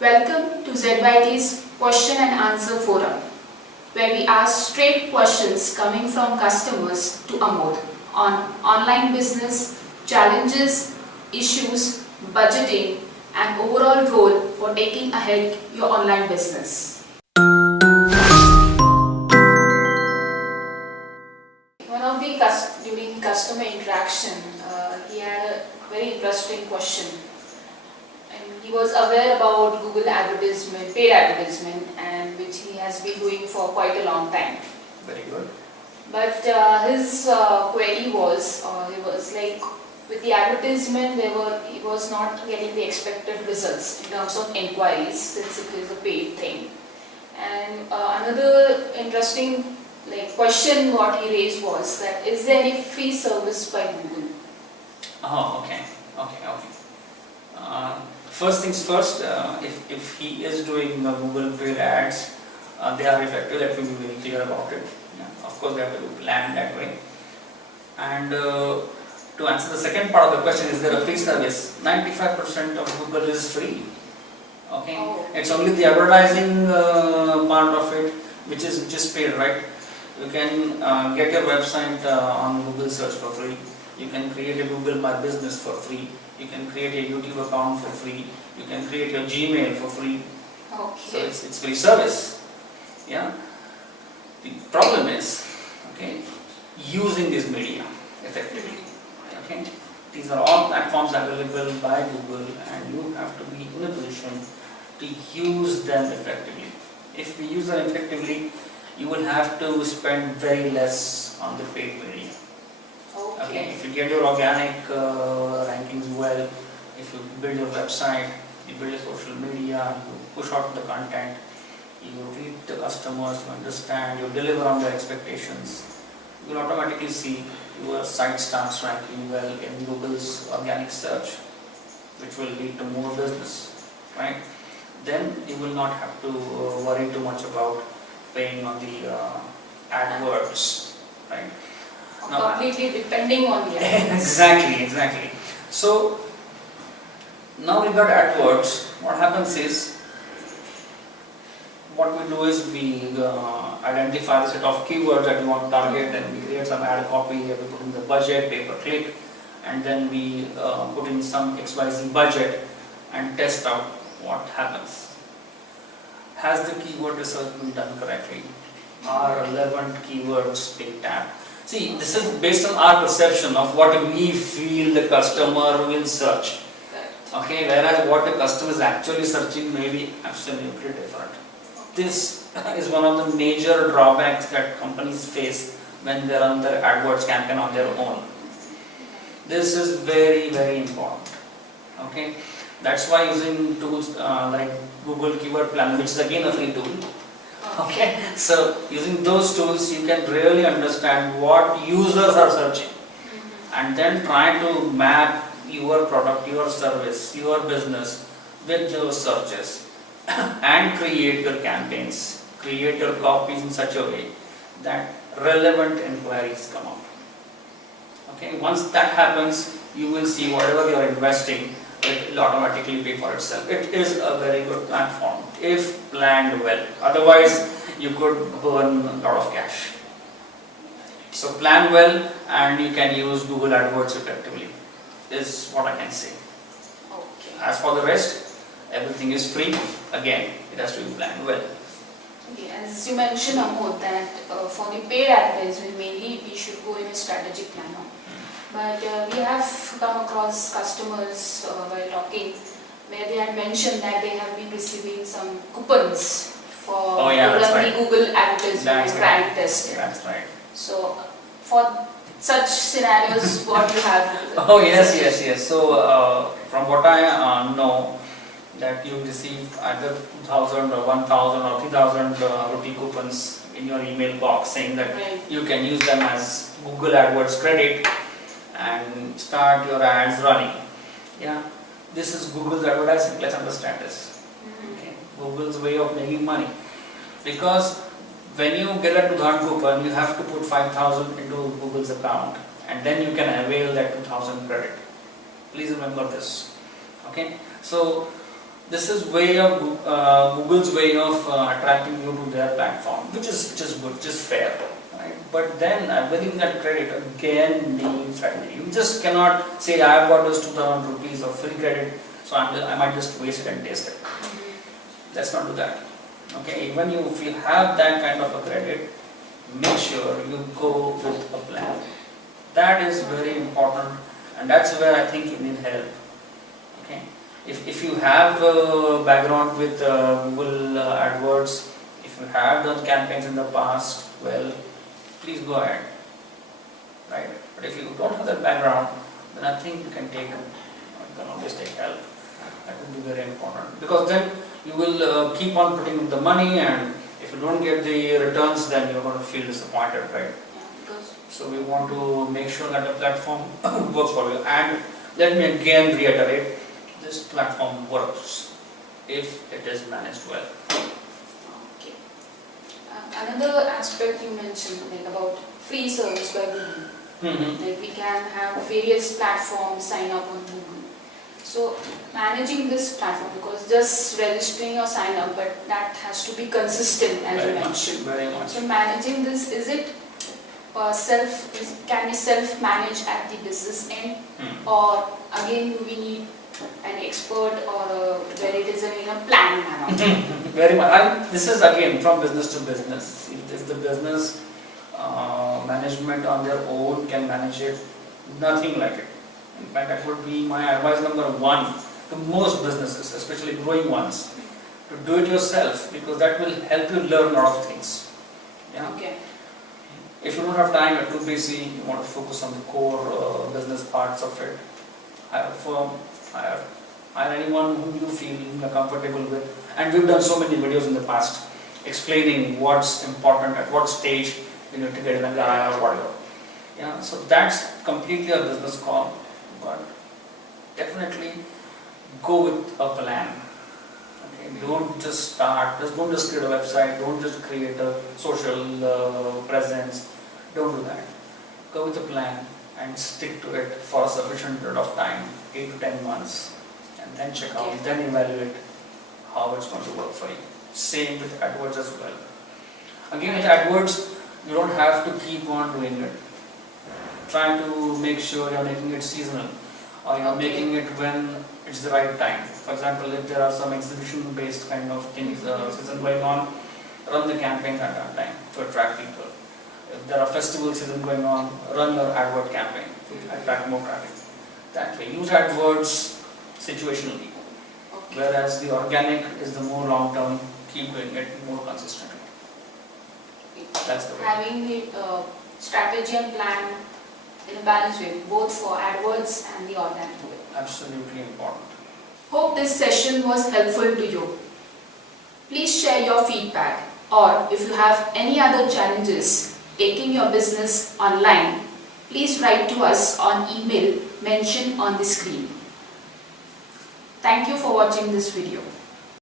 Welcome to ZYT's question and answer forum, where we ask straight questions coming from customers to Amod on online business, challenges, issues, budgeting, and overall role for taking ahead your online business. One of the during customer interaction, he had a very interesting question. And he was aware about Google advertisement, paid advertisement, and which he has been doing for quite a long time. Very good. But his query was, it was like with the advertisement, he was not getting the expected results in terms of inquiries, since it is a paid thing. And another interesting question what he raised was that, is there any free service by Google? Oh, okay. First things first, if he is doing Google paid ads, they are effective. Let me be very clear about it. Yeah, of course, they have to be planned that way. And to answer the second part of the question, is there a free service? 95% of Google is free. Okay, it's only the advertising part of it which is paid, right? You can get your website on Google search for free. You can create a Google My Business for free. You can create a YouTube account for free. You can create your Gmail for free. Okay. So it's free service. Yeah. The problem is, okay, using this media effectively. Okay. These are all platforms available by Google, and you have to be in a position to use them effectively. If we use them effectively, you will have to spend very less on the paid media. Okay. If you get your organic rankings well, if you build your website, you build your social media, you push out the content, you read the customers, you understand, you deliver on their expectations, you will automatically see your site starts ranking well in Google's organic search, which will lead to more business, right? Then you will not have to worry too much about paying on the Adwords, right? Now, completely depending on the AdWords. Exactly. So now we got AdWords. What happens is, what we do is we identify the set of keywords that we want to target, and we create some ad copy. We put in the budget, pay per click, and then we put in some XYZ budget and test out what happens. Has the keyword research been done correctly? Are relevant keywords being tapped? See, this is based on our perception of what we feel the customer will search. Okay, whereas what the customer is actually searching may be absolutely different. This is one of the major drawbacks that companies face when they run their AdWords campaign on their own. This is very, very important. Okay, that's why using tools like Google Keyword Planner, which is again a free tool. Okay, so using those tools, you can really understand what users are searching, and then try to map your product, your service, your business with those searches and create your campaigns, create your copies in such a way that relevant inquiries come up. Okay, once that happens, you will see whatever you are investing, it will automatically pay for itself. It is a very good platform if planned well. Otherwise, you could burn a lot of cash. So plan well, and you can use Google AdWords effectively, is what I can say. Okay. As for the rest, everything is free. Again, it has to be planned well. Okay, as you mentioned, Amod, that for the paid advertisement, mainly we should go in a strategic manner. But we have come across customers while talking where they had mentioned that they have been receiving some coupons for the Google advertisement and trial testing. That's right. So, for such scenarios, what you have? Oh yes. So, from what I know, that you receive either 2,000 or 1,000 or 3,000 rupee coupons in your email box, saying that you can use them as Google AdWords credit and start your ads running. Yeah, this is Google's advertising. Let's understand this. Okay. Google's way of making money, because when you get a 2,000 coupon, you have to put 5,000 into Google's account, and then you can avail that 2,000 credit. Please remember this. Okay, so this is way of Google's way of attracting you to their platform, which is good, which is fair, right? But then within that credit again needs strategy. You just cannot say I have got this 2,000 rupees of free credit, so I might just waste it and taste it. Let's not do that. Okay, even if you have that kind of a credit, make sure you go with a plan. That is very important, and that's where I think you need help. Okay, if you have a background with Google AdWords, if you have done campaigns in the past, well, please go ahead, right? But if you don't have that background, then I think you can always take help. That will be very important, because then you will keep on putting in the money, and if you don't get the returns, then you're going to feel disappointed, right? So we want to make sure that the platform works for you. And let me again reiterate, this platform works if it is managed well. Okay. Another aspect you mentioned, like about free service by Google. Like we can have various platforms sign up on Google. So managing this platform, because just registering or sign up, but that has to be consistent, as you mentioned. Very much. So managing this, is it can we self-manage at the business end, or again do we need an expert or where it is in a planned manner? Very much. This is again from business to business. If the business management on their own can manage it, nothing like it. In fact, that would be my advice number one to most businesses, especially growing ones, to do it yourself, because that will help you learn a lot of things. Yeah? Okay. If you don't have time, you're too busy, you want to focus on the core business parts of it, hire a firm, hire anyone whom you feel you're comfortable with. And we've done so many videos in the past explaining what's important, at what stage you need to get in a guy or whatever. Yeah, so that's completely a business call, but definitely go with a plan. Okay, don't just don't just create a website, don't just create a social presence, don't do that. Go with a plan and stick to it for a sufficient period of time, 8 to 10 months, and then check out, then evaluate how it's going to work for you. Same with AdWords as well. Again, with AdWords, you don't have to keep on doing it. Try to make sure you're making it seasonal, or you're making it when it's the right time. For example, if there are some exhibition-based kind of things, season going on, run the campaigns at that time to attract people. If there are festival season going on, run your AdWord campaign to attract more traffic. That way, use AdWords situationally. Whereas the organic is the more long-term, keep doing it more consistently. That's the way. Having the strategy and plan in a balanced way, both for AdWords and the organic way. Absolutely important. Hope this session was helpful to you. Please share your feedback, or if you have any other challenges taking your business online, please write to us on email mentioned on the screen. Thank you for watching this video.